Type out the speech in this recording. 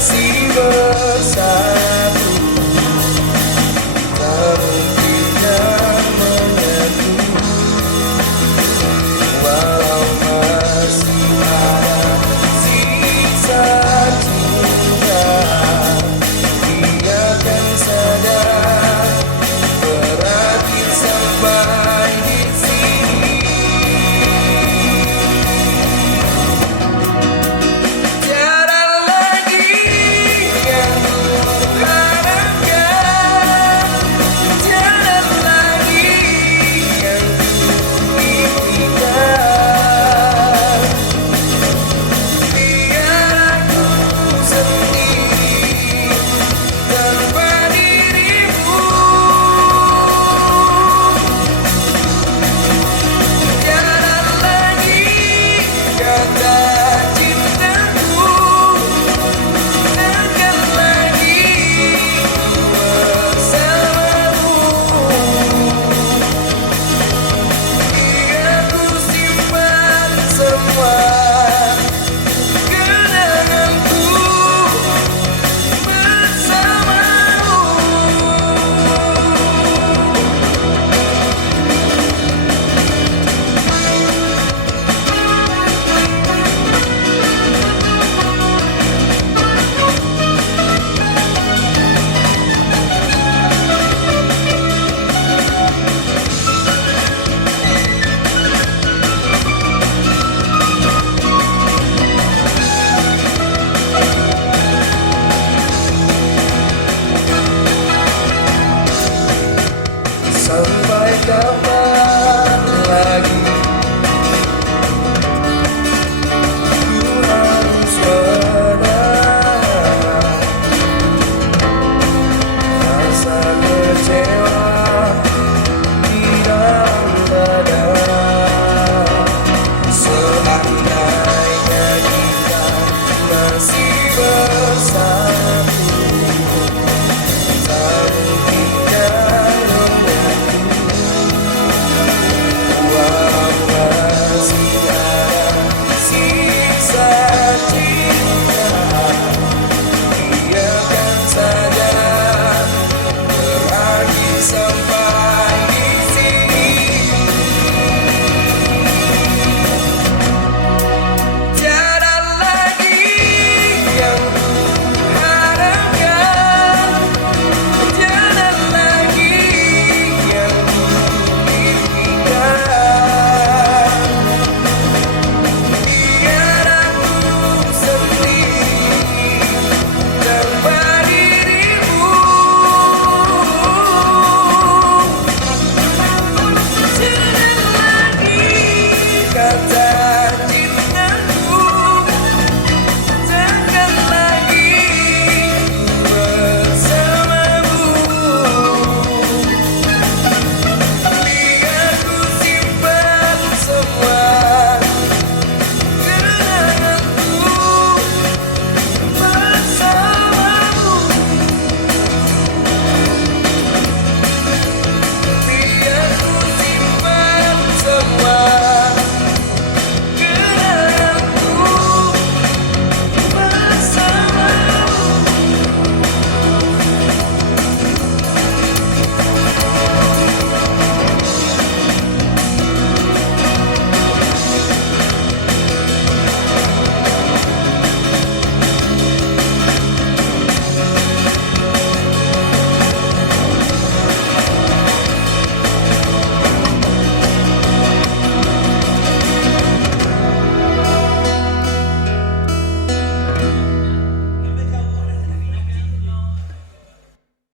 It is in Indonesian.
masih bersatu, tak mungkin yang menyatu. Walau masih ada sisa cinta, biarkan sadar berakhir sampai di sini. Tiada lagi yang kuharapkan, tiada lagi yang kuimpikan. Biar aku sendiri tanpa dirimu. Tiada lagi kata cintaku, takkan lagi ku bersamamu. Biar ku simpan semua kenanganku bersamamu. Sampai kapan lagi ku harus menahan rasa kecewa di dalam dada. Seandainya kita masih bersama,